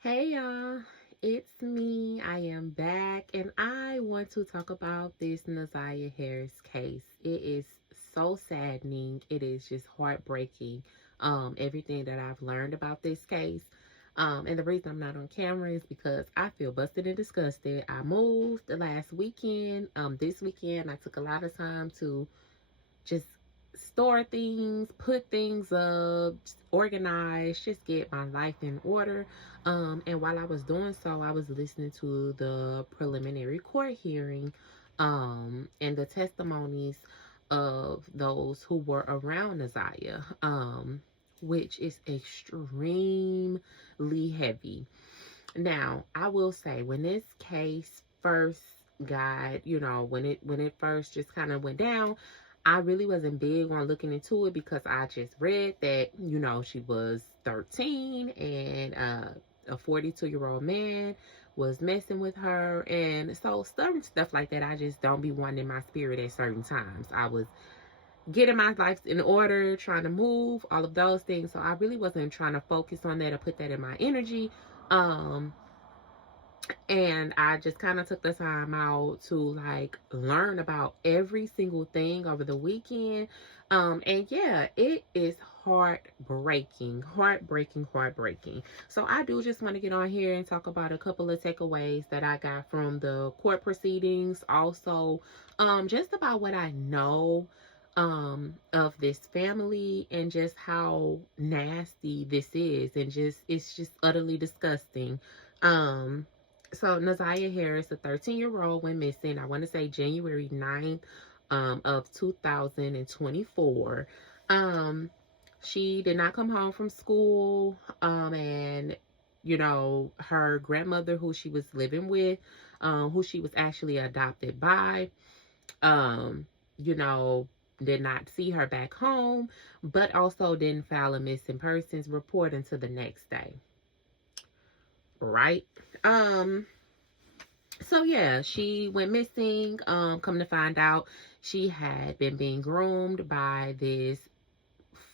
Hey y'all, it's me. I am back and I want to talk about this Naziah Harris case. It is so saddening. It is just heartbreaking. Everything that I've learned about this case. And the reason I'm not on camera is because I feel busted and disgusted. I moved the last weekend. This weekend I took a lot of time to just store things, put things up, just organize, just get my life in order. And while I was doing so, I was listening to the preliminary court hearing and the testimonies of those who were around Naziah, which is extremely heavy. Now, I will say, when this case first got, when it first just kind of went down, I really wasn't big on looking into it because I just read that, she was 13 and a 42-year-old man was messing with her. And so certain stuff like that, I just don't be wanting in my spirit at certain times. I was getting my life in order, trying to move, all of those things. So I really wasn't trying to focus on that or put that in my energy. And I just kind of took the time out to like learn about every single thing over the weekend. And yeah, it is heartbreaking. So I do just want to get on here and talk about a couple of takeaways that I got from the court proceedings. Also, just about what I know of this family and just how nasty this is, and just it's just utterly disgusting. So Naziah Harris, a 13-year-old, went missing, I want to say January 9th of 2024. She did not come home from school, and her grandmother, who she was living with, who she was actually adopted by, you know, did not see her back home, but also didn't file a missing persons report until the next day. Right? So yeah, she went missing. Come to find out, she had been being groomed by this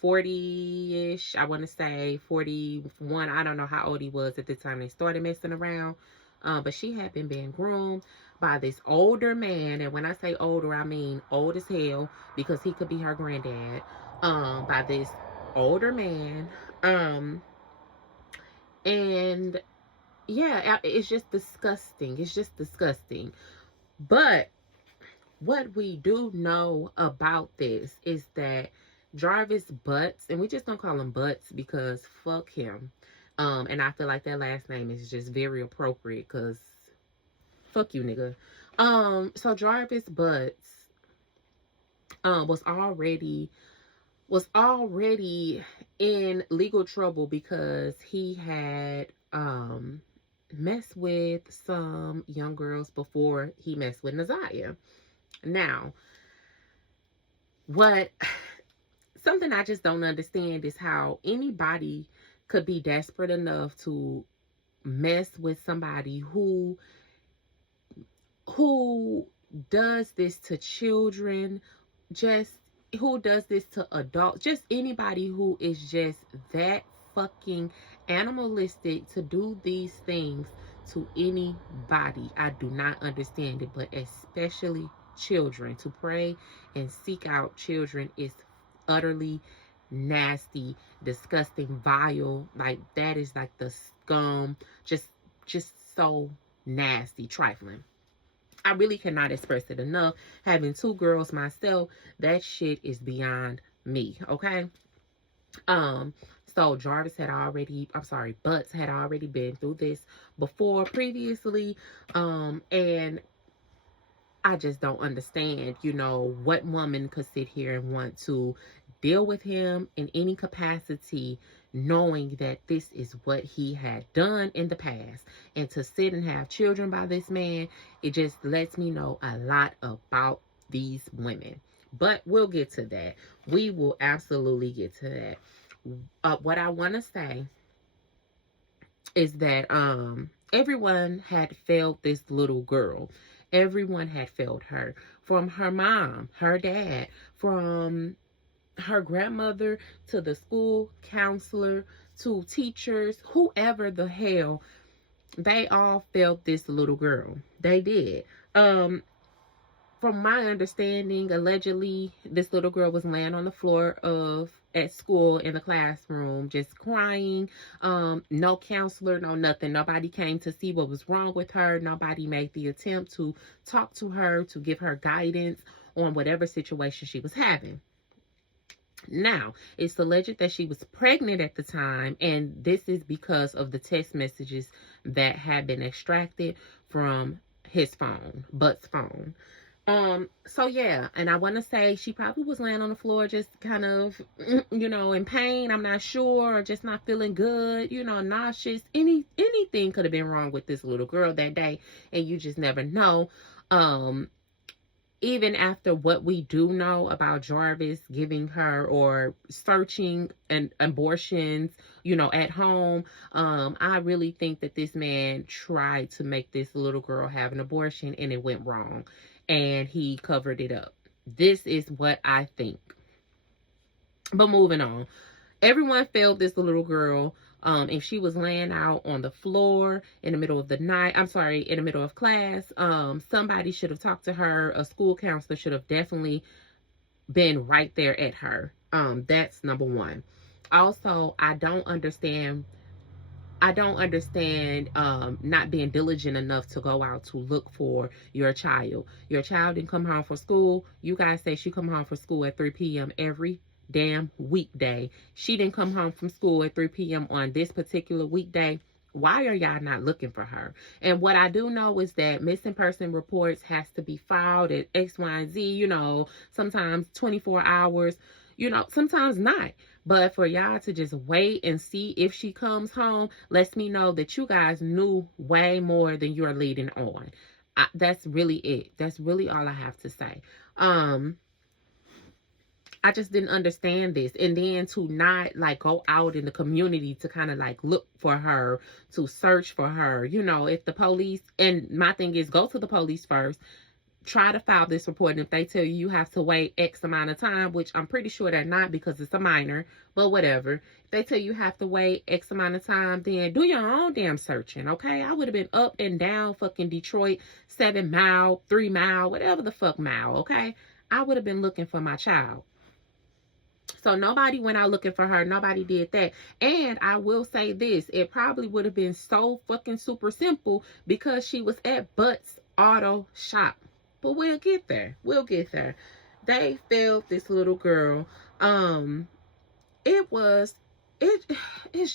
40-ish, I want to say 41. I don't know how old he was at the time they started messing around. But she had been being groomed by this older man. And when I say older, I mean old as hell, because he could be her granddad. By this older man. And yeah, it's just disgusting. It's just disgusting. But what we do know about this is that Jarvis Butts, and we just don't call him Butts because fuck him. And I feel like that last name is just very appropriate because fuck you, nigga. So Jarvis Butts was already in legal trouble because he had messed with some young girls before he messed with Naziah. Now, something I just don't understand is how anybody could be desperate enough to mess with somebody who does this to children, just who does this to adults, just anybody who is just that fucking animalistic to do these things to anybody. I do not understand it, but especially children. To pray and seek out children is utterly nasty, disgusting, vile. Like, that is like the scum. Just so nasty, trifling. I really cannot express it enough. Having two girls myself, that shit is beyond me, okay? So Butts had already been through this before previously. And I just don't understand, what woman could sit here and want to deal with him in any capacity, knowing that this is what he had done in the past. And to sit and have children by this man, it just lets me know a lot about these women. But we'll get to that. We will absolutely get to that. What I want to say is that everyone had failed this little girl. Everyone had failed her. From her mom, her dad, from her grandmother, to the school counselor, to teachers, whoever the hell, they all felt this little girl. They did. From my understanding, allegedly, this little girl was laying on the floor of at school in the classroom, just crying. No counselor, no nothing. Nobody came to see what was wrong with her. Nobody made the attempt to talk to her, to give her guidance on whatever situation she was having. Now, it's alleged that she was pregnant at the time, and this is because of the text messages that had been extracted from his phone, Butt's phone. So yeah, and I want to say she probably was laying on the floor just kind of, in pain. I'm not sure, or just not feeling good, nauseous. Anything could have been wrong with this little girl that day, and you just never know. Even after what we do know about Jarvis giving her or searching and abortions, at home, I really think that this man tried to make this little girl have an abortion and it went wrong. And he covered it up. This is what I think. But moving on. Everyone felt this little girl, if she was laying out on the floor in the middle of the night, in the middle of class, somebody should have talked to her. A school counselor should have definitely been right there at her. That's number one. Also, I don't understand not being diligent enough to go out to look for your child. Your child didn't come home from school. You guys say she come home from school at 3 p.m. every damn weekday. She didn't come home from school at 3 p.m. on this particular weekday. Why are y'all not looking for her? And what I do know is that missing person reports has to be filed at X, Y, and Z, sometimes 24 hours, sometimes not. But for y'all to just wait and see if she comes home lets me know that you guys knew way more than you're leading on. That's really it. That's really all I have to say. I just didn't understand this. And then to not go out in the community to kind of look for her, to search for her, if the police, and my thing is go to the police first. Try to file this report, and if they tell you have to wait X amount of time, which I'm pretty sure they're not because it's a minor, but whatever. If they tell you have to wait X amount of time, then do your own damn searching, okay? I would have been up and down fucking Detroit, 7 mile, 3 mile, whatever the fuck mile, okay? I would have been looking for my child. So nobody went out looking for her. Nobody did that. And I will say this, it probably would have been so fucking super simple because she was at Butt's auto shop. But we'll get there. We'll get there. They failed this little girl. It's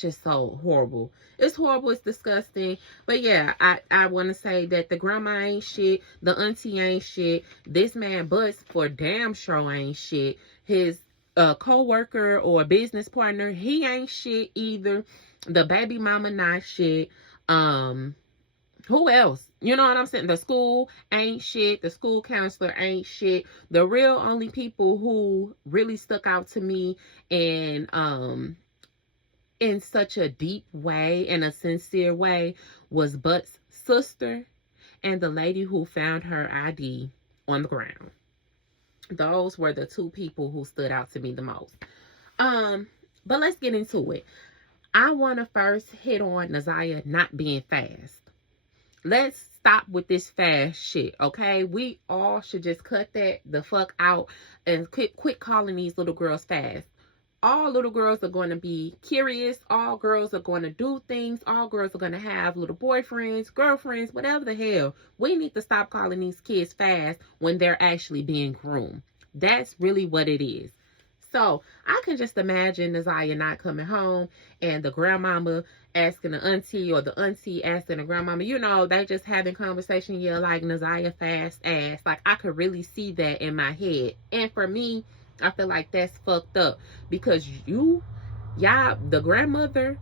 just so horrible. It's horrible. It's disgusting. But yeah, I want to say that the grandma ain't shit. The auntie ain't shit. This man Butts for damn sure ain't shit. His co-worker or business partner, he ain't shit either. The baby mama not shit. Who else? You know what I'm saying? The school ain't shit. The school counselor ain't shit. The real only people who really stuck out to me in such a deep way, in a sincere way, was Butt's sister and the lady who found her ID on the ground. Those were the two people who stood out to me the most. But let's get into it. I want to first hit on Naziah not being fast. Let's stop with this fast shit, okay? We all should just cut that the fuck out and quit calling these little girls fast. All little girls are going to be curious. All girls are going to do things. All girls are going to have little boyfriends, girlfriends, whatever the hell. We need to stop calling these kids fast when they're actually being groomed. That's really what it is. So I can just imagine Naziah not coming home and the grandmama asking the auntie or the auntie asking the grandmama, they just having conversation, like Naziah fast ass. I could really see that in my head. And for me, I feel like that's fucked up because the grandmother,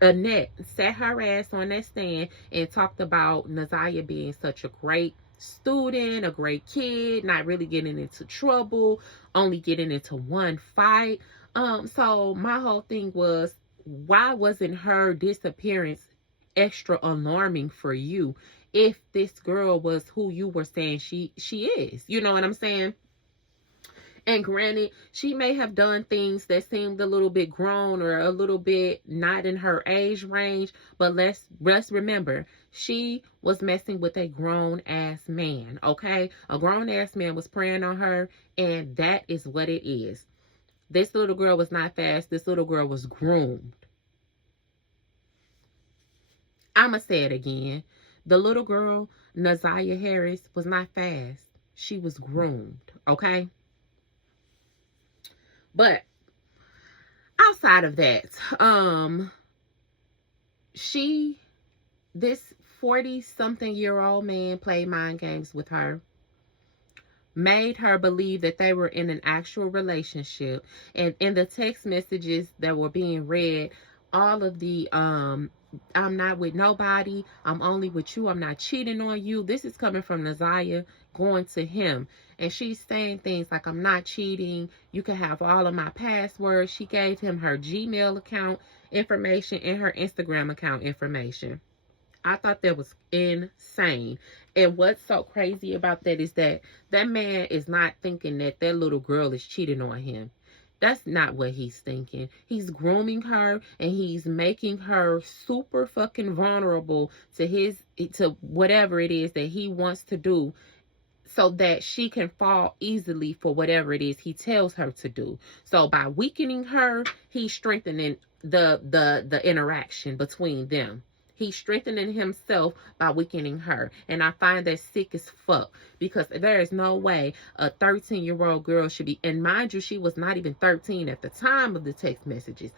Annette, sat her ass on that stand and talked about Naziah being such a great student, a great kid, not really getting into trouble, only getting into one fight. So my whole thing was, why wasn't her disappearance extra alarming for you if this girl was who you were saying she is? You know what I'm saying? And granted, she may have done things that seemed a little bit grown or a little bit not in her age range, but let's remember, she was messing with a grown ass man, okay? A grown ass man was preying on her, and that is what it is. This little girl was not fast. This little girl was groomed. I'ma say it again. The little girl, Naziah Harris, was not fast. She was groomed, okay? But outside of that, this 40-something-year-old man played mind games with her, made her believe that they were in an actual relationship. And in the text messages that were being read, all of the I'm not with nobody, I'm only with you, I'm not cheating on you. This is coming from Naziah going to him. And she's saying things like, I'm not cheating, you can have all of my passwords. She gave him her Gmail account information and her Instagram account information. I thought that was insane. And what's so crazy about that is that that man is not thinking that that little girl is cheating on him. That's not what he's thinking. He's grooming her and he's making her super fucking vulnerable to whatever it is that he wants to do, so that she can fall easily for whatever it is he tells her to do. So by weakening her, he's strengthening the interaction between them. He's strengthening himself by weakening her. And I find that sick as fuck, because there is no way a 13-year-old girl should be, and mind you, she was not even 13 at the time of the text messages.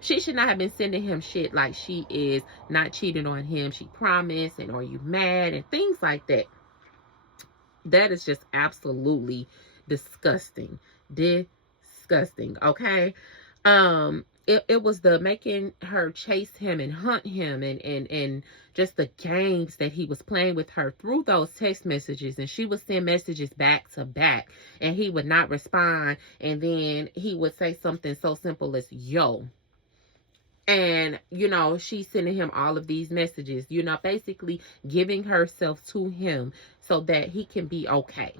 She should not have been sending him shit like she is not cheating on him, she promised, and are you mad, and things like that. That is just absolutely disgusting. Disgusting, okay? It was the making her chase him and hunt him and just the games that he was playing with her through those text messages. And she would send messages back to back and he would not respond. And then he would say something so simple as, yo. And, you know, she's sending him all of these messages, you know, basically giving herself to him so that he can be okay.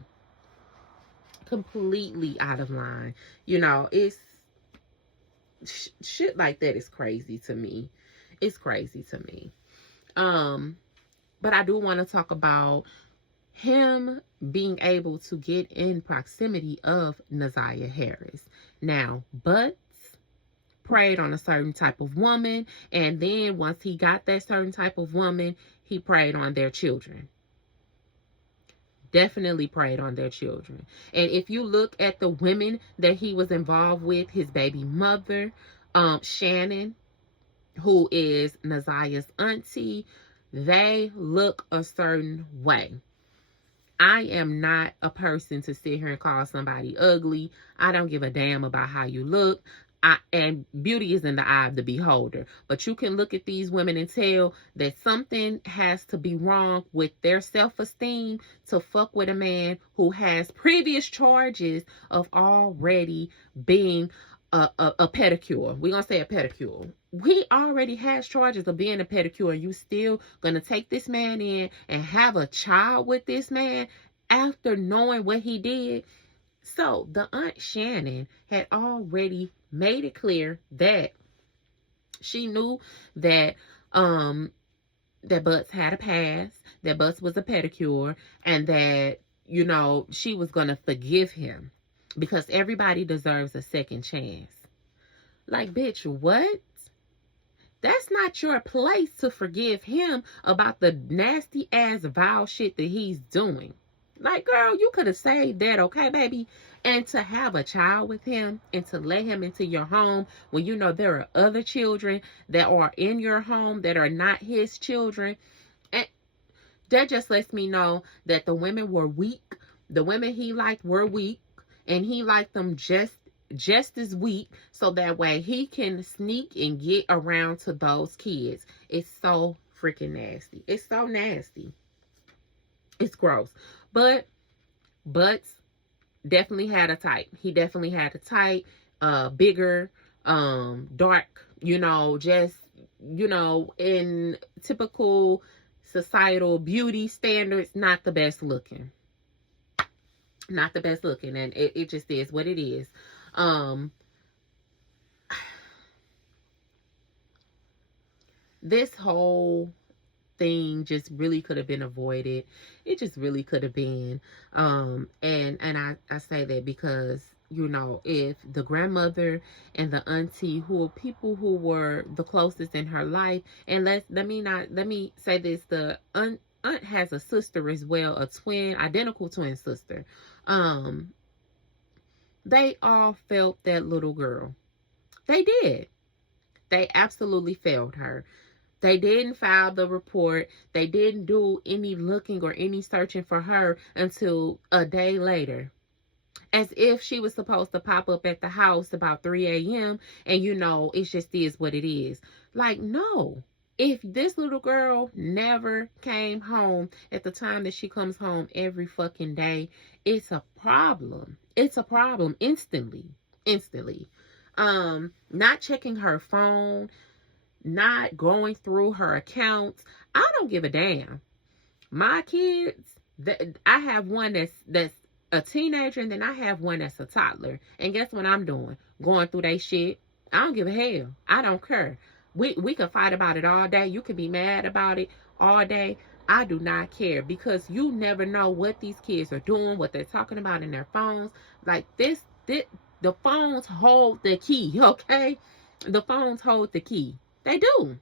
Completely out of line. You know, it's shit like that is crazy to me. It's crazy to me. But I do want to talk about him being able to get in proximity of Naziah Harris. Now, but preyed on a certain type of woman, and then once he got that certain type of woman, he preyed on their children. Definitely preyed on their children. And if you look at the women that he was involved with, his baby mother, Shannon, who is Naziah's auntie, they look a certain way. I am not a person to sit here and call somebody ugly. I don't give a damn about how you look. And beauty is in the eye of the beholder. But you can look at these women and tell that something has to be wrong with their self-esteem to fuck with a man who has previous charges of already being a pedicure. We're going to say a pedicure. He already has charges of being a pedicure. And you still going to take this man in and have a child with this man after knowing what he did? So the Aunt Shannon had already made it clear that she knew that that Butts had a past, that Butts was a pedicure, and that, you know, she was going to forgive him because everybody deserves a second chance. Like, bitch, what? That's not your place to forgive him about the nasty ass vile shit that he's doing. Like, girl, you could have saved that, okay, baby? And to have a child with him and to let him into your home when you know there are other children that are in your home that are not his children, and that just lets me know that the women were weak. The women he liked were weak, and he liked them just as weak, so that way he can sneak and get around to those kids. It's so freaking nasty. It's so nasty. It's gross. But definitely had a type. He definitely had a type, bigger, dark, you know, just, you know, in typical societal beauty standards, not the best looking. Not the best looking, and it just is what it is. Um, this whole thing just really could have been avoided. It just really could have been. And I say that because, you know, if the grandmother and the auntie, who are people who were the closest in her life, and let me say this, the aunt has a sister as well, a identical twin sister. They all felt that little girl. They did. They absolutely failed her. They didn't file the report. They didn't do any looking or any searching for her until a day later. As if she was supposed to pop up at the house about 3 a.m. and, you know, it just is what it is. Like, no. If this little girl never came home at the time that she comes home every fucking day, it's a problem. It's a problem instantly. Instantly. Not checking her phone, not going through her accounts. I don't give a damn. My kids, I have one that's a teenager, and then I have one that's a toddler. And guess what I'm doing? Going through they shit. I don't give a hell. I don't care. We can fight about it all day. You can be mad about it all day. I do not care, because you never know what these kids are doing, what they're talking about in their phones. Like this the phones hold the key, okay? The phones hold the key. They do.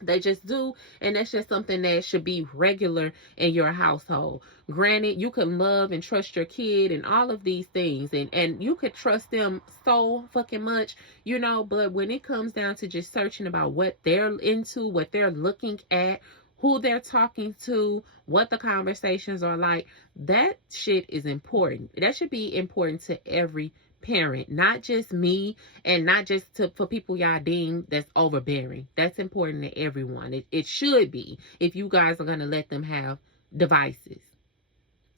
They just do. And that's just something that should be regular in your household. Granted, you can love and trust your kid and all of these things. And you could trust them so fucking much, you know. But when it comes down to just searching about what they're into, what they're looking at, who they're talking to, what the conversations are like, that shit is important. That should be important to every parent, not just me, and not just for people y'all deem that's overbearing. That's important to everyone. It should be, if you guys are going to let them have devices.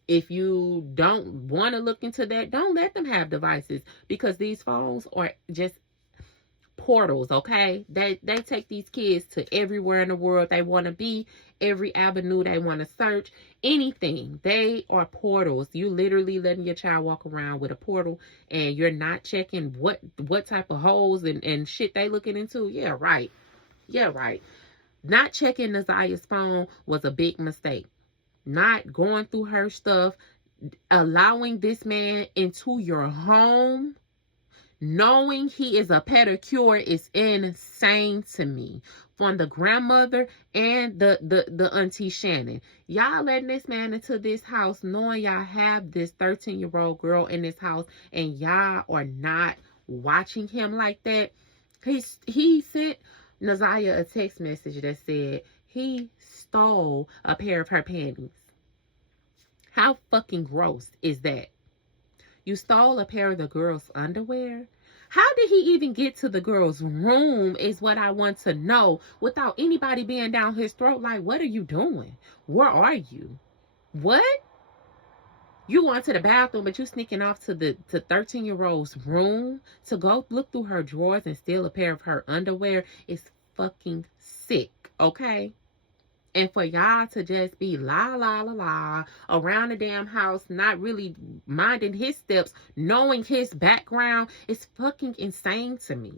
If you don't want to look into that, don't let them have devices, because these phones are just portals, okay? They take these kids to everywhere in the world they want to be, every avenue they want to search, anything. They are portals. You literally letting your child walk around with a portal, and you're not checking what type of holes and shit they looking into. Yeah, right. Yeah, right. Not checking Naziah's phone was a big mistake. Not going through her stuff, allowing this man into your home, knowing he is a pedicure, is insane to me. From the grandmother and the auntie Shannon. Y'all letting this man into this house knowing y'all have this 13-year-old girl in this house, and y'all are not watching him like that. He sent Naziah a text message that said he stole a pair of her panties. How fucking gross is that? You stole a pair of the girl's underwear? How did he even get to the girl's room is what I want to know, without anybody being down his throat. Like, what are you doing? Where are you? What? You going to the bathroom, but you sneaking off to 13-year-old's room to go look through her drawers and steal a pair of her underwear? Is fucking sick, okay? And for y'all to just be la la la la around the damn house, not really minding his steps, knowing his background, is fucking insane to me.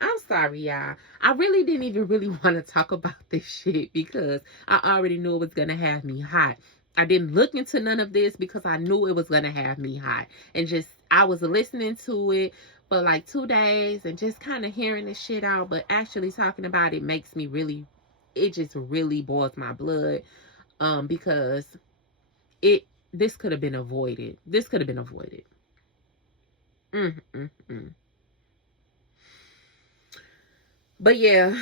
I'm sorry, y'all. I really didn't even really want to talk about this shit, because I already knew it was going to have me hot. I didn't look into none of this because I knew it was going to have me hot. And just, I was listening to it for like 2 days and just kind of hearing this shit out. But actually talking about it makes me really, it just really boils my blood, because this could have been avoided. This could have been avoided. But yeah,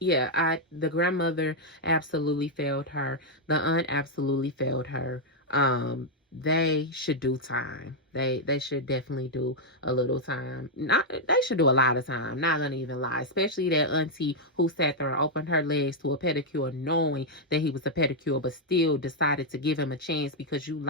the grandmother absolutely failed her. The aunt absolutely failed her. they should do time. They should definitely do a little time. Not they should do a lot of time. Not gonna even lie. Especially that auntie who sat there and opened her legs to a pedicure, knowing that he was a pedicure, but still decided to give him a chance because you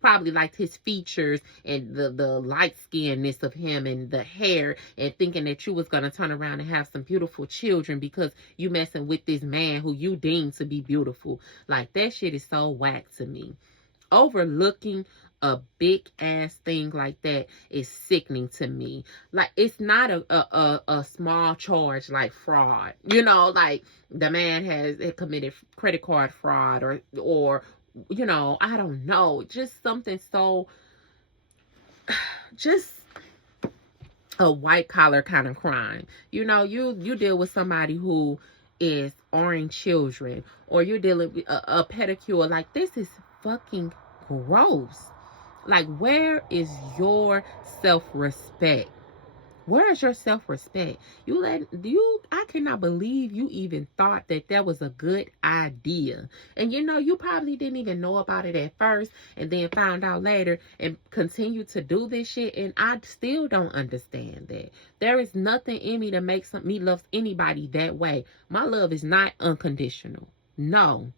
probably liked his features and the light skinness of him and the hair, and thinking that you was gonna turn around and have some beautiful children because you messing with this man who you deem to be beautiful. Like, that shit is so whack to me. Overlooking a big ass thing like that is sickening to me. Like, it's not a small charge like fraud. You know, like the man has committed credit card fraud or you know, I don't know, just something so just a white collar kind of crime. You know, you deal with somebody who is orange children, or you're dealing with a pedicure. Like, this is fucking gross. Like, where is your self-respect? Where is your self-respect? I cannot believe you even thought that was a good idea. And you know, you probably didn't even know about it at first and then found out later and continue to do this shit. And I still don't understand that. There is nothing in me to make me love anybody that way. My love is not unconditional. No.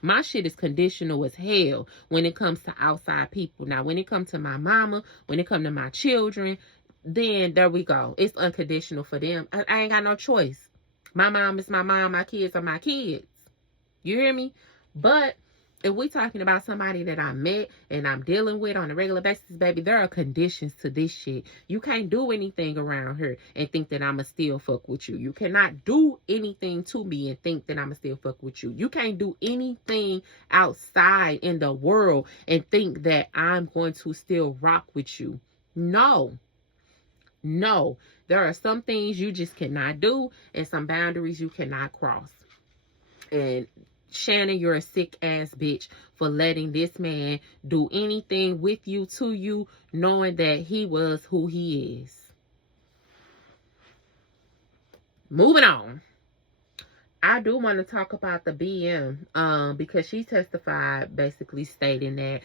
My shit is conditional as hell when it comes to outside people. Now, when it comes to my mama, when it comes to my children, then there we go. It's unconditional for them. I ain't got no choice. My mom is my mom. My kids are my kids. You hear me? But if we talking about somebody that I met and I'm dealing with on a regular basis, baby, there are conditions to this shit. You can't do anything around her and think that I'ma still fuck with you. You cannot do anything to me and think that I'ma still fuck with you. You can't do anything outside in the world and think that I'm going to still rock with you. No. No. There are some things you just cannot do and some boundaries you cannot cross. And Shannon, you're a sick ass bitch for letting this man do anything with you, to you, knowing that he was who he is. Moving on. I do want to talk about the BM, because she testified basically stating that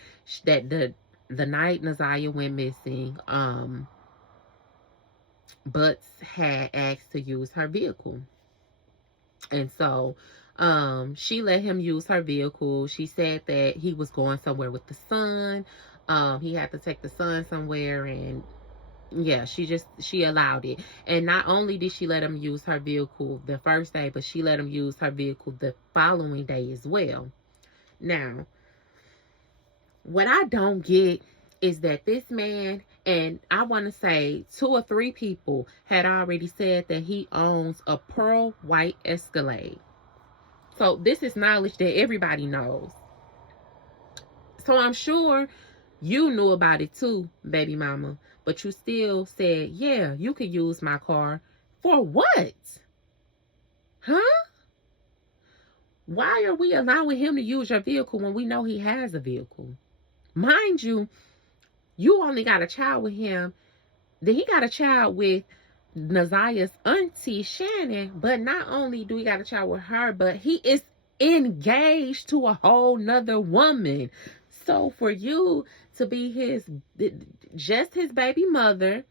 the night Naziah went missing, Butts had asked to use her vehicle. And so she let him use her vehicle. She said that he was going somewhere with the son. He had to take the son somewhere, and yeah, she allowed it. And not only did she let him use her vehicle the first day, but she let him use her vehicle the following day as well. Now, what I don't get is that this man, and I want to say 2 or 3 people, had already said that he owns a pearl white Escalade. So this is knowledge that everybody knows. So I'm sure you knew about it too, baby mama. But you still said, yeah, you could use my car. For what? Huh? Why are we allowing him to use your vehicle when we know he has a vehicle? Mind you, you only got a child with him. Then he got a child with Naziah's auntie, Shannon. But not only do he got a child with her, but he is engaged to a whole nother woman. So for you to be just his baby mother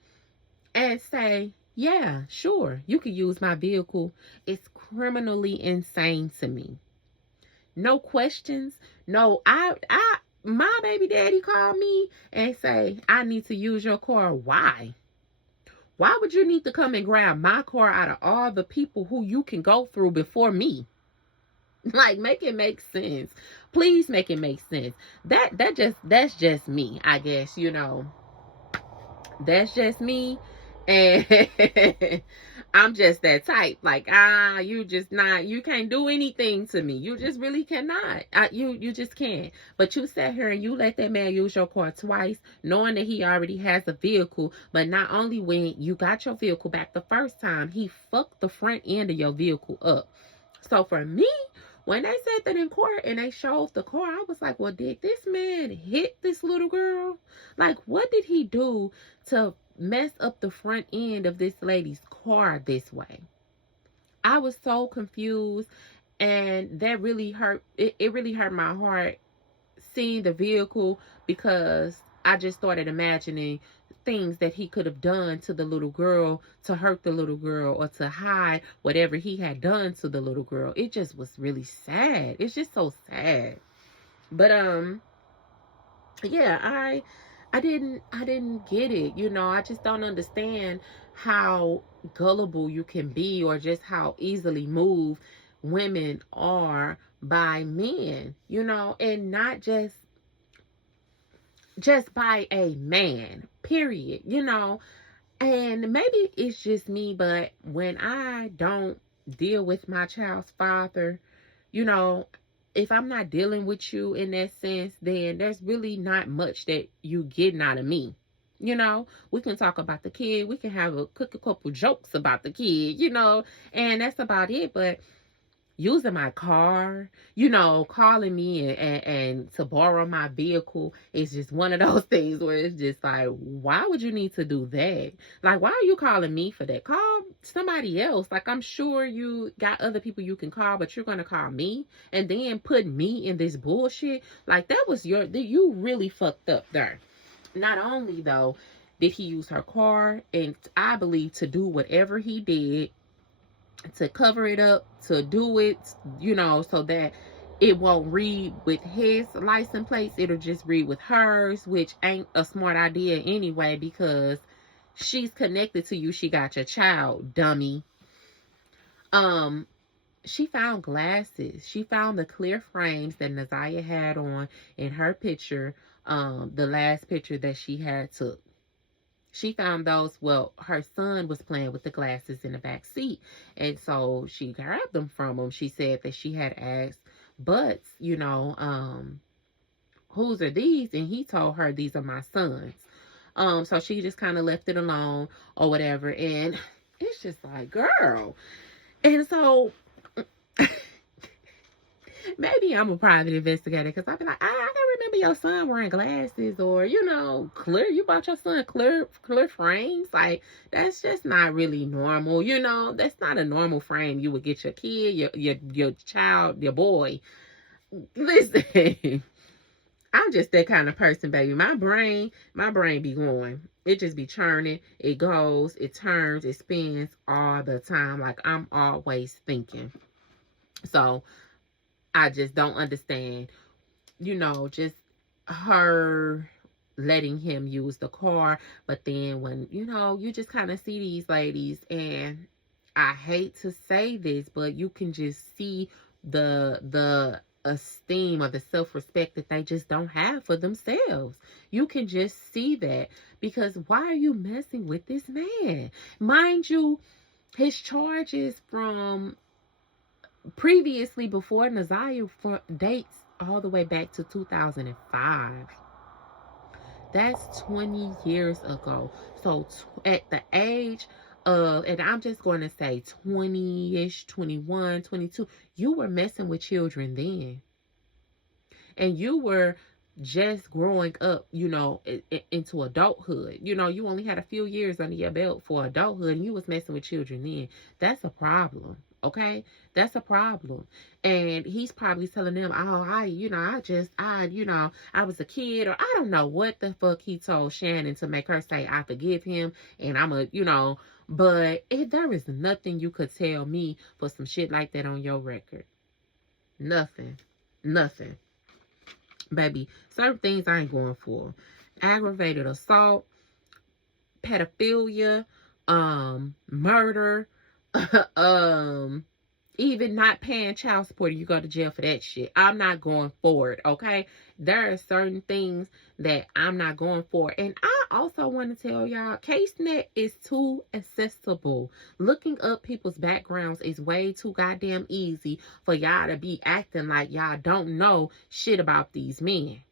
and say, yeah, sure, you could use my vehicle, it's criminally insane to me. No questions. No, my baby daddy called me and say, I need to use your car. Why? Why would you need to come and grab my car out of all the people who you can go through before me? Like, make it make sense. Please make it make sense. That's just me, I guess, you know. That's just me. And I'm just that type. Like, you can't do anything to me. You just really cannot. You just can't. But you sat here and you let that man use your car twice, knowing that he already has a vehicle. But not only when you got your vehicle back the first time, he fucked the front end of your vehicle up. So for me, when they said that in court and they showed the car, I was like, well, did this man hit this little girl? Like, what did he do to mess up the front end of this lady's car this way? I was so confused, and that really hurt. It really hurt my heart seeing the vehicle because I just started imagining things that he could have done to the little girl to hurt the little girl or to hide whatever he had done to the little girl. It just was really sad. It's just so sad. But yeah, I didn't get it. You know, I just don't understand how gullible you can be, or just how easily moved women are by men, you know, and not just by a man, period, you know. And maybe it's just me, but when I don't deal with my child's father, you know, if I'm not dealing with you in that sense, then there's really not much that you getting out of me. You know, we can talk about the kid, we can have a couple jokes about the kid, you know, and that's about it. But using my car, you know, calling me and to borrow my vehicle is just one of those things where it's just like, why would you need to do that? Like, why are you calling me for that? Call somebody else. Like, I'm sure you got other people you can call, but you're going to call me and then put me in this bullshit. Like, you really fucked up there. Not only, though, did he use her car, and I believe to do whatever he did, to cover it up, to do it, you know, so that it won't read with his license plates, it'll just read with hers, which ain't a smart idea anyway, because she's connected to you. She got your child, dummy. She found glasses. She found the clear frames that Naziah had on in her picture, the last picture that she had took. She found those. Well, her son was playing with the glasses in the back seat, and so she grabbed them from him. She said that she had asked Butts, you know, whose are these? And he told her, these are my sons. So she just kind of left it alone or whatever. And it's just like, girl. And so maybe I'm a private investigator, because I'll be like, I can remember your son wearing glasses, or, you know, you bought your son clear frames. Like, that's just not really normal, you know. That's not a normal frame you would get your kid, your child, your boy. Listen, I'm just that kind of person, baby. My brain be going. It just be churning. It goes, it turns, it spins all the time. Like, I'm always thinking. So I just don't understand, you know, just her letting him use the car. But then when, you know, you just kind of see these ladies, and I hate to say this, but you can just see the esteem or the self-respect that they just don't have for themselves. You can just see that, because why are you messing with this man? Mind you, his charges from previously, before Naziah, dates all the way back to 2005. That's 20 years ago. So at the age of, and I'm just going to say 20-ish, 21, 22, you were messing with children then. And you were just growing up, you know, into adulthood. You know, you only had a few years under your belt for adulthood, and you was messing with children then. That's a problem. Okay, that's a problem. And he's probably telling them, oh, I was a kid, or I don't know what the fuck he told Shannon to make her say, I forgive him, and but there is nothing you could tell me for some shit like that on your record. Nothing. Baby, certain things I ain't going for. Aggravated assault, pedophilia, murder, even not paying child support, you go to jail for that shit. I'm not going for it, okay? There are certain things that I'm not going for. And I also want to tell y'all, CaseNet is too accessible. Looking up people's backgrounds is way too goddamn easy for y'all to be acting like y'all don't know shit about these men.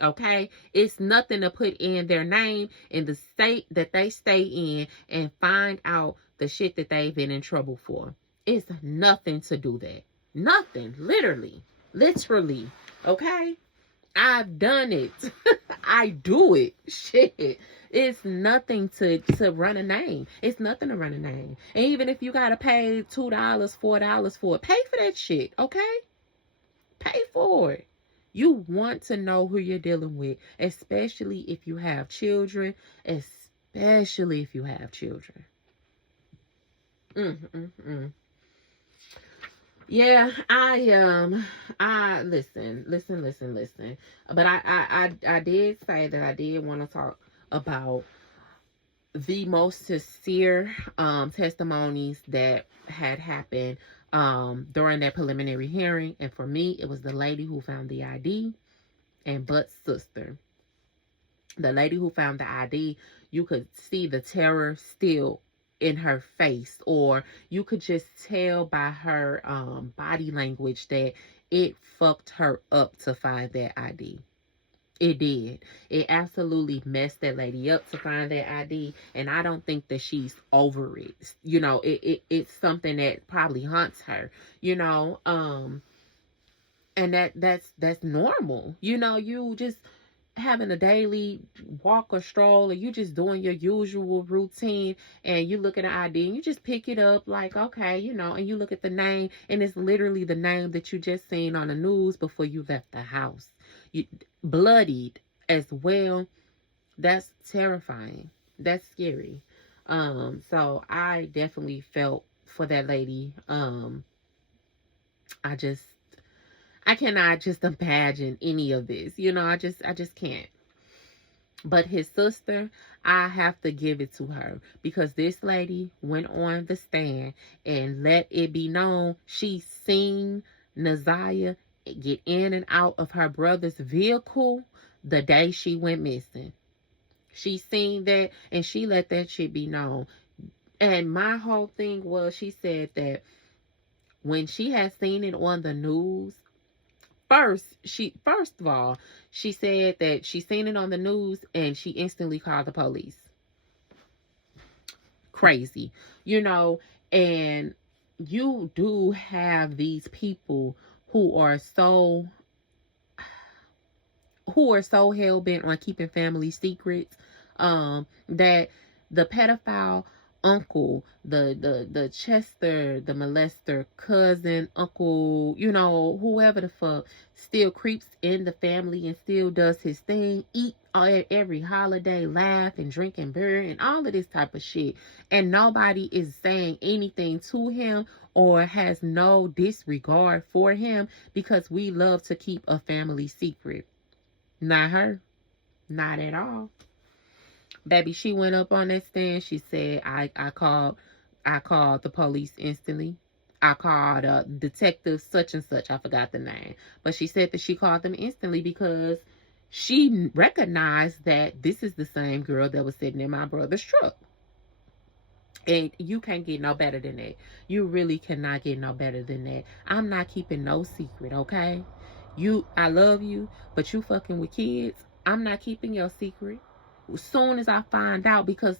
Okay, it's nothing to put in their name in the state that they stay in and find out the shit that they've been in trouble for. It's nothing to do that. Nothing. Literally. Okay, I've done it. I do it. Shit, it's nothing to run a name. It's nothing to run a name. And even if you gotta pay $2, $4 for it, pay for that shit. Okay, pay for it. You want to know who you're dealing with, especially if you have children, especially if you have children. Yeah, I listen. But I did say that I did want to talk about the most sincere testimonies that had happened during that preliminary hearing. And for me, it was the lady who found the ID and Butt's sister. The lady who found the ID, you could see the terror still in her face, or you could just tell by her body language that it fucked her up to find that ID. It did. It absolutely messed that lady up to find that ID. And I don't think that she's over it. You know, it's something that probably haunts her, you know. And that's normal. You know, you just having a daily walk or stroll, or you just doing your usual routine, and you look at an ID and you just pick it up like, okay, you know, and you look at the name and it's literally the name that you just seen on the news before you left the house. You bloodied as well. That's terrifying. That's scary. So I definitely felt for that lady. I cannot just imagine any of this. You know, I just can't. But his sister, I have to give it to her, because this lady went on the stand and let it be known she seen Naziah get in and out of her brother's vehicle the day she went missing. She seen that and she let that shit be known. And my whole thing was, she said that when she had seen it on the news, first of all, she said that she seen it on the news and she instantly called the police. Crazy, you know. And you do have these people who are so hell-bent on keeping family secrets, that the pedophile uncle, the Chester, the molester cousin, uncle, you know, whoever the fuck, still creeps in the family and still does his thing, eat every holiday, laugh and drink and beer and all of this type of shit. And nobody is saying anything to him or has no disregard for him, because we love to keep a family secret. Not her. Not at all. Baby, she went up on that stand. She said, I called the police instantly. I called detective such and such. I forgot the name. But she said that she called them instantly because she recognized that this is the same girl that was sitting in my brother's truck. And you can't get no better than that. You really cannot get no better than that. I'm not keeping no secret, okay? I love you, but you fucking with kids. I'm not keeping your secret. As soon as I find out, because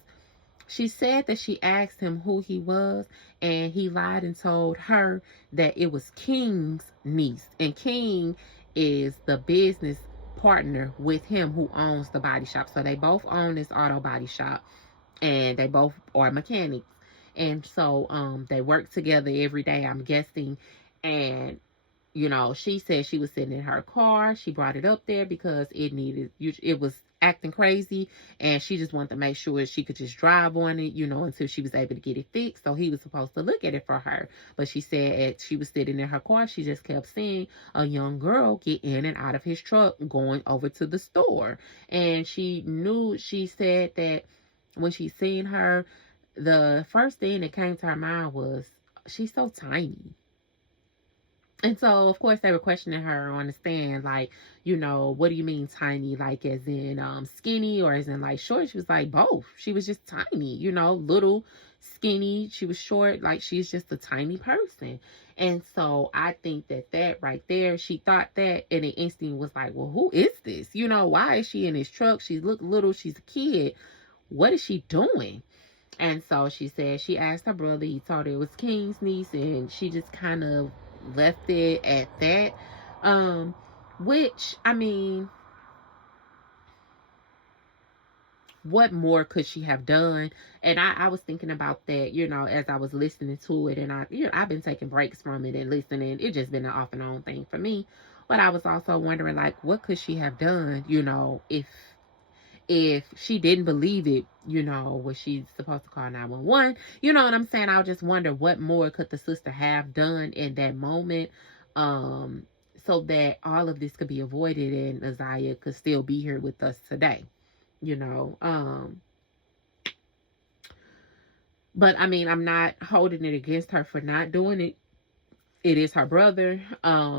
she said that she asked him who he was, and he lied and told her that it was King's niece. And King is the business partner with him who owns the body shop. So they both own this auto body shop, and they both are mechanics. And so they work together every day, I'm guessing. And you know, she said she was sitting in her car. She brought it up there because it was acting crazy, and she just wanted to make sure she could just drive on it, you know, until she was able to get it fixed. So he was supposed to look at it for her. But she said as she was sitting in her car, she just kept seeing a young girl get in and out of his truck going over to the store. And she said that when she seen her, the first thing that came to her mind was, she's so tiny. And so, of course, they were questioning her on the stand, like, you know, what do you mean tiny? Like, as in skinny, or as in, like, short? She was like, both. She was just tiny, you know, little, skinny. She was short. Like, she's just a tiny person. And so, I think that right there, she thought that, and the instinct was like, well, who is this? You know, why is she in his truck? She looked little. She's a kid. What is she doing? And so, she said she asked her brother. He told her it was King's niece, and she just kind of left it at that. Which, I mean, what more could she have done? And I was thinking about that, you know, as I was listening to it, and I've been taking breaks from it and listening. It's just been an off and on thing for me. But I was also wondering, like, what could she have done, you know, if she didn't believe it, you know, was she supposed to call 911? You know what I'm saying? I just wonder what more could the sister have done in that moment, so that all of this could be avoided and Naziah could still be here with us today, you know. But I mean, I'm not holding it against her for not doing it. It is her brother.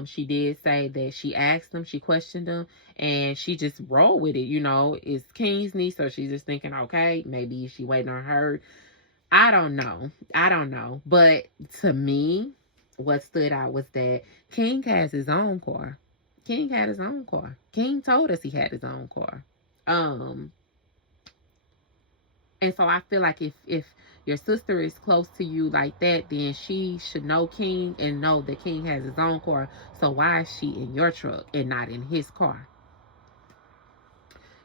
She did say that she asked him, she questioned him, and she just rolled with it. You know, it's King's niece, so she's just thinking, okay, maybe she waiting on her. I don't know. But to me, what stood out was that King has his own car. King had his own car. King told us he had his own car. And so I feel like if your sister is close to you like that, then she should know King and know that King has his own car. So why is she in your truck and not in his car?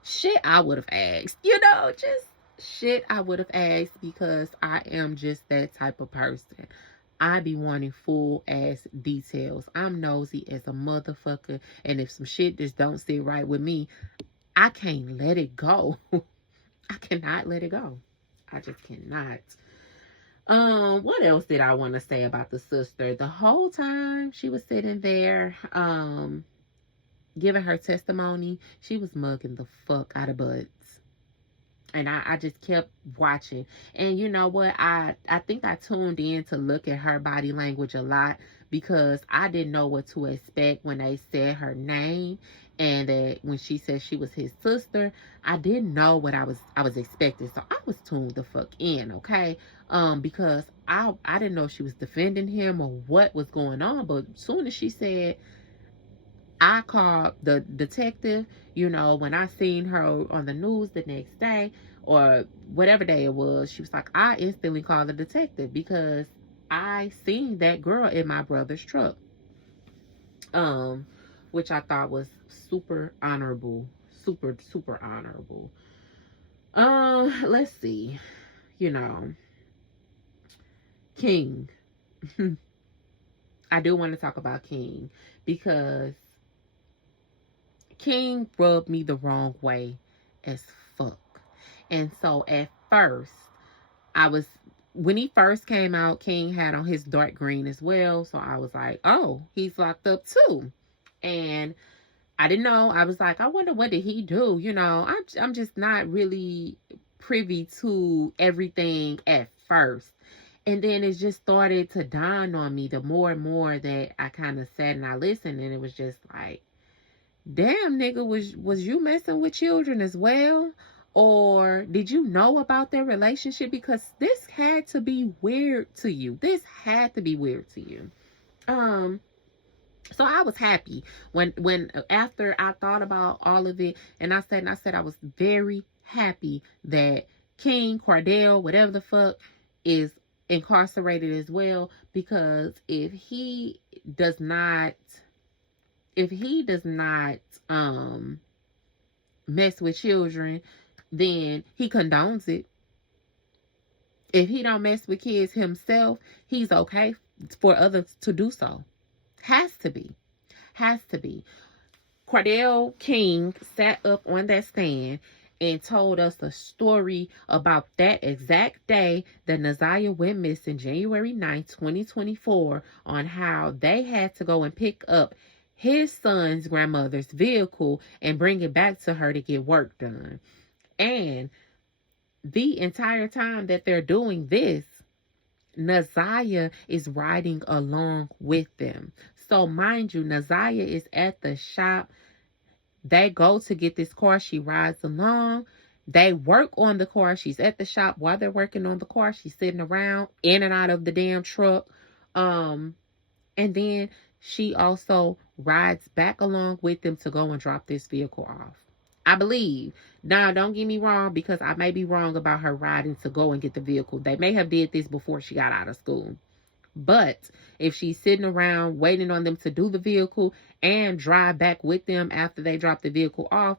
Shit, I would have asked. You know, just shit I would have asked, because I am just that type of person. I be wanting full ass details. I'm nosy as a motherfucker. And if some shit just don't sit right with me, I can't let it go. I cannot let it go. I just cannot. What else did I want to say about the sister? The whole time she was sitting there, giving her testimony, she was mugging the fuck out of Buds. And I just kept watching. And you know what? I think I tuned in to look at her body language a lot, because I didn't know what to expect when they said her name, and that when she said she was his sister, I didn't know what I was expecting. So I was tuned the fuck in, okay? Because I didn't know if she was defending him or what was going on. But as soon as she said, I called the detective, you know, when I seen her on the news the next day or whatever day it was, she was like, I instantly called the detective because I seen that girl in my brother's truck. Which I thought was super honorable. Super honorable. Let's see. You know, King. I do want to talk about King, because King rubbed me the wrong way as fuck. And so at first, when he first came out, King had on his dark green as well. So I was like, oh, he's locked up too. And I didn't know. I was like, I wonder, what did he do? You know, I'm just not really privy to everything at first. And then it just started to dawn on me the more and more that I kind of sat and I listened, and it was just like, damn, nigga, was you messing with children as well? Or did you know about their relationship? Because this had to be weird to you. This had to be weird to you. So I was happy when after I thought about all of it, and I said I was very happy that King, Cordell, whatever the fuck, is incarcerated as well, because if he does not mess with children, then he condones it. If he don't mess with kids himself, he's okay for others to do so. Has to be. Cordell King sat up on that stand and told us a story about that exact day that Naziah went missing, January 9th, 2024, on how they had to go and pick up his son's grandmother's vehicle and bring it back to her to get work done. And the entire time that they're doing this, Naziah is riding along with them. So mind you, Naziah is at the shop. They go to get this car. She rides along. They work on the car. She's at the shop while they're working on the car. She's sitting around in and out of the damn truck. And then she also rides back along with them to go and drop this vehicle off. I believe. Now, don't get me wrong, because I may be wrong about her riding to go and get the vehicle. They may have did this before she got out of school. But if she's sitting around waiting on them to do the vehicle and drive back with them after they drop the vehicle off,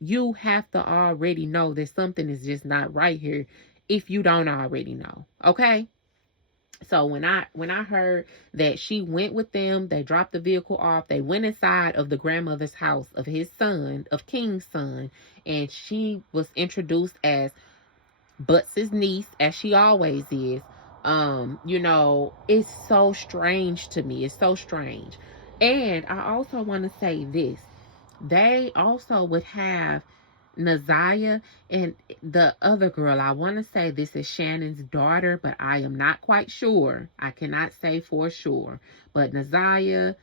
you have to already know that something is just not right here if you don't already know. Okay? So when I heard that she went with them, they dropped the vehicle off, they went inside of the grandmother's house of his son, of King's son, and she was introduced as Butts' niece, as she always is. It's so strange to me. It's so strange. And I also want to say this. They also would have Naziah and the other girl. I want to say this is Shannon's daughter, but I am not quite sure. I cannot say for sure. But Naziah,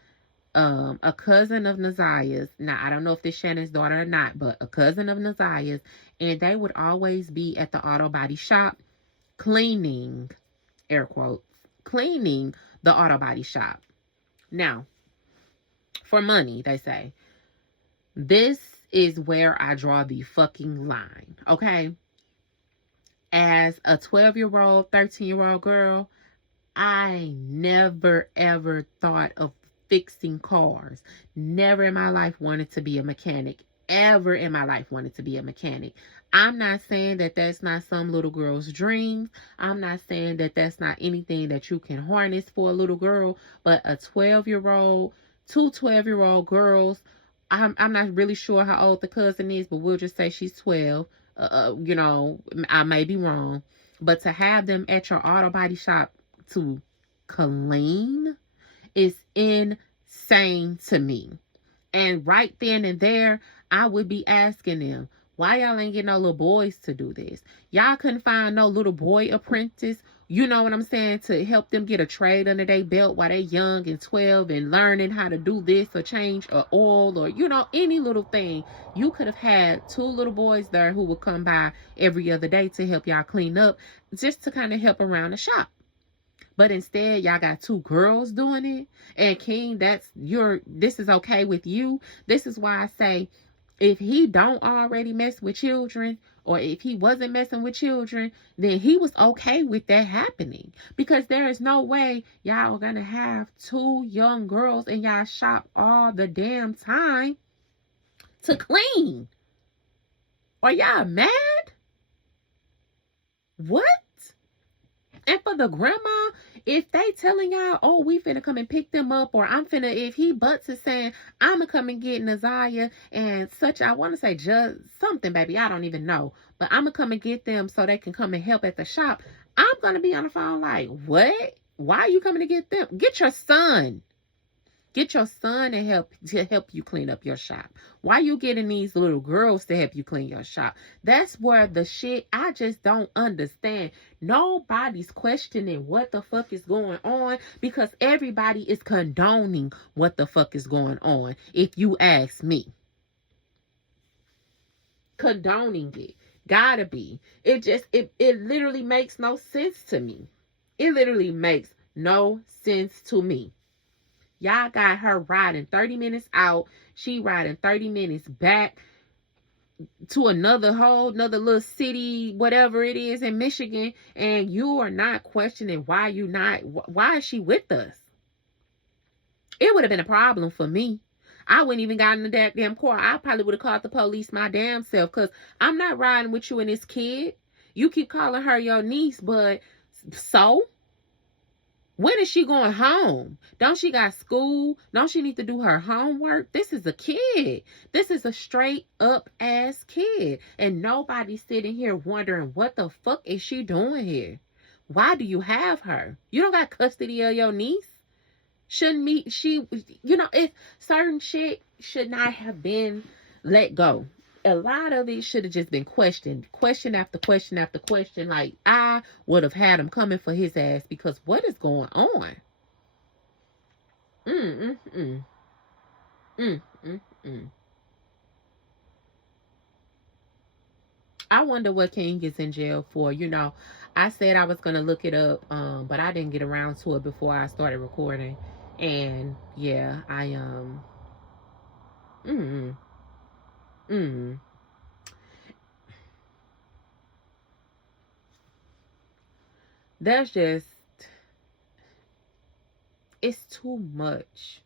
a cousin of Naziah's. Now, I don't know if this Shannon's daughter or not, but a cousin of Naziah's. And they would always be at the auto body shop cleaning, air quotes, cleaning the auto body shop. Now, for money, they say. This is where I draw the fucking line, okay? As a 12-year-old, 13-year-old girl, I never, ever thought of fixing cars. Never in my life wanted to be a mechanic. Ever in my life wanted to be a mechanic. I'm not saying that that's not some little girl's dream. I'm not saying that that's not anything that you can harness for a little girl. But a 12-year-old, two 12-year-old girls, I'm not really sure how old the cousin is, but we'll just say she's 12. I may be wrong. But to have them at your auto body shop to clean is insane to me. And right then and there, I would be asking them, why y'all ain't getting no little boys to do this? Y'all couldn't find no little boy apprentice, you know what I'm saying, to help them get a trade under their belt while they're young and 12 and learning how to do this or change a oil or, any little thing. You could have had two little boys there who would come by every other day to help y'all clean up, just to kind of help around the shop. But instead, y'all got two girls doing it. And King, this is okay with you. This is why I say, if he don't already mess with children, or if he wasn't messing with children, then he was okay with that happening. Because there is no way y'all are going to have two young girls in y'all shop all the damn time to clean. Are y'all mad? What? And for the grandma, if they telling y'all, oh, we finna come and pick them up, or if he butts is saying, I'm gonna come and get Naziah and such, I want to say just something, baby, I don't even know, but I'm gonna come and get them so they can come and help at the shop. I'm gonna be on the phone like, what? Why are you coming to get them? Get your son. Get your son to help you clean up your shop. Why you getting these little girls to help you clean your shop? That's where the shit, I just don't understand. Nobody's questioning what the fuck is going on, because everybody is condoning what the fuck is going on, if you ask me. Condoning it. Gotta be. It literally makes no sense to me. It literally makes no sense to me. Y'all got her riding 30 minutes out. She riding 30 minutes back to another little city, whatever it is in Michigan. And you are not questioning why is she with us? It would have been a problem for me. I wouldn't even got in the damn car. I probably would have called the police my damn self, because I'm not riding with you and this kid. You keep calling her your niece, but so? When is she going home? Don't she got school? Don't she need to do her homework? This is a kid. This is a straight up ass kid. And nobody's sitting here wondering, what the fuck is she doing here? Why do you have her? You don't got custody of your niece? If certain shit should not have been let go. A lot of it should have just been questioned. Question after question after question. Like, I would have had him coming for his ass, because what is going on? I wonder what King is in jail for. I said I was going to look it up, but I didn't get around to it before I started recording. And yeah, That's just, it's too much.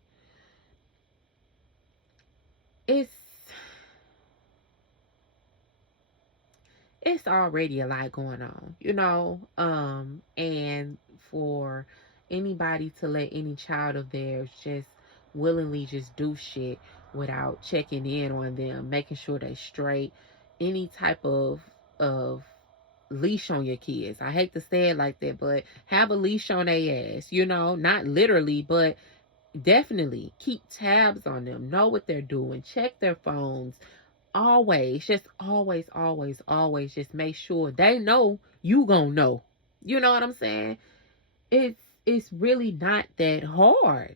It's already a lot going on, and for anybody to let any child of theirs just willingly just do shit without checking in on them, making sure they straight, any type of leash on your kids. I hate to say it like that, but have a leash on their ass, not literally, but definitely keep tabs on them, know what they're doing, check their phones, always, just always, always, always just make sure they know you gonna know. You know what I'm saying? It's really not that hard.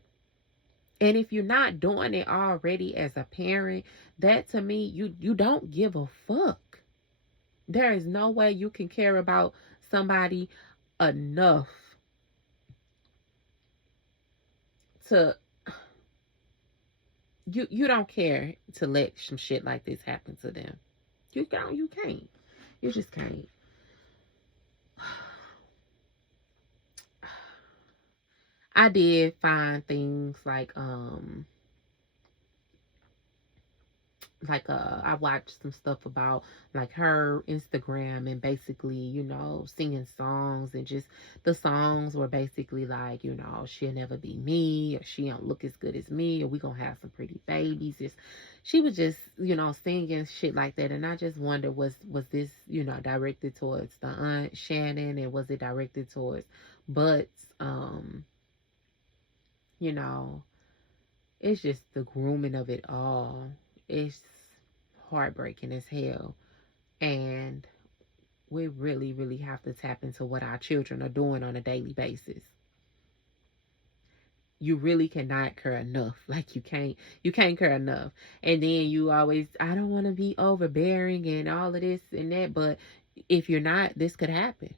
And if you're not doing it already as a parent, that to me, you don't give a fuck. There is no way you can care about somebody enough to you don't care to let some shit like this happen to them. You can't. You just can't. I did find things like I watched some stuff about like her Instagram and basically, singing songs, and just the songs were basically like, she'll never be me, or she don't look as good as me, or we gonna have some pretty babies. She was just, singing shit like that. And I just wonder, was this, directed towards the aunt Shannon, and was it directed towards Butts? It's just the grooming of it all. It's heartbreaking as hell. And we really, really have to tap into what our children are doing on a daily basis. You really cannot care enough. Like you can't care enough. And then you always, I don't want to be overbearing and all of this and that. But if you're not, this could happen.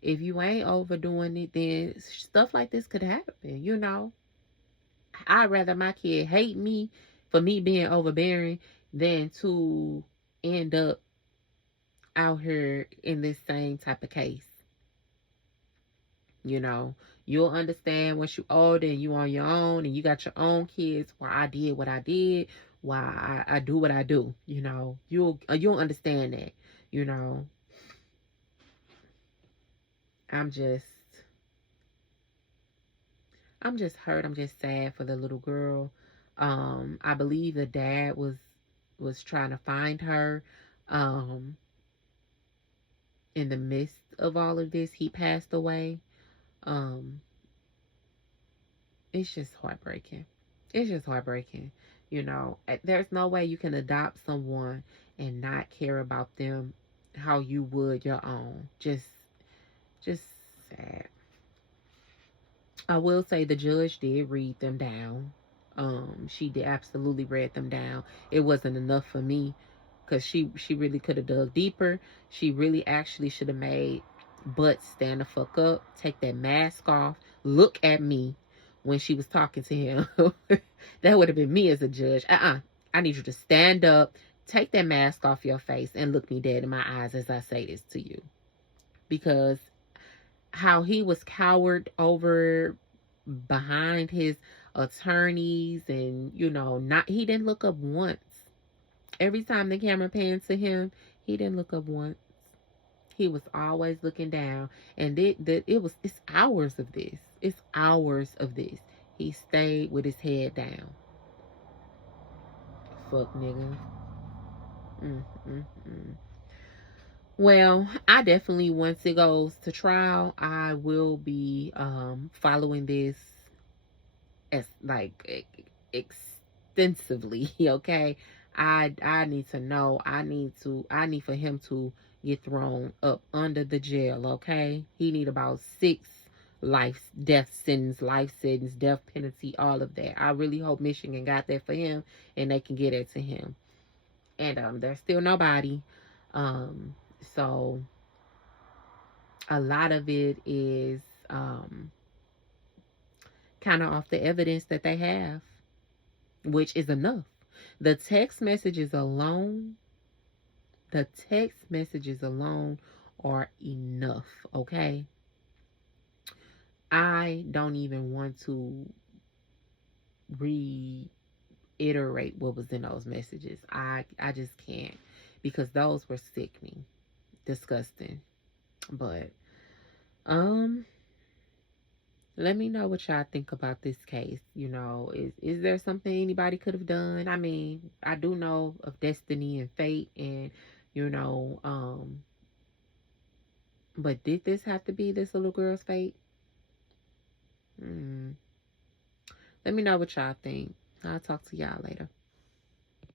If you ain't overdoing it, then stuff like this could happen, I'd rather my kid hate me for me being overbearing than to end up out here in this same type of case. You'll understand once you're older and you on your own and you got your own kids, why I did what I did, why I do what I do. You'll understand that. I'm just hurt. I'm just sad for the little girl. I believe the dad was trying to find her. In the midst of all of this, he passed away. It's just heartbreaking. It's just heartbreaking. There's no way you can adopt someone and not care about them how you would your own. Just sad. I will say the judge did read them down. She did absolutely read them down. It wasn't enough for me, because she really could have dug deeper. She really actually should have made Butt stand the fuck up, take that mask off, look at me when she was talking to him. That would have been me as a judge. I need you to stand up, take that mask off your face, and look me dead in my eyes as I say this to you. Because how he was cowered over behind his attorneys, and he didn't look up once. Every time the camera panned to him, he didn't look up once. He was always looking down. And it's hours of this. It's hours of this. He stayed with his head down. Fuck nigga. Well, I definitely, once it goes to trial, I will be following this as like extensively. Okay. I need to know. I need for him to get thrown up under the jail. Okay. He need about 6 death sentence, death penalty, all of that. I really hope Michigan got that for him and they can get it to him. And there's still nobody. So a lot of it is kind of off the evidence that they have, which is enough. The text messages alone are enough, okay? I don't even want to reiterate what was in those messages. I just can't, because those were sickening, disgusting. But Let me know what y'all think about this case. You know, is there something anybody could have done? I mean, I do know of destiny and fate and, you know, but did this have to be this little girl's fate? Let me know what y'all think. I'll talk to y'all later.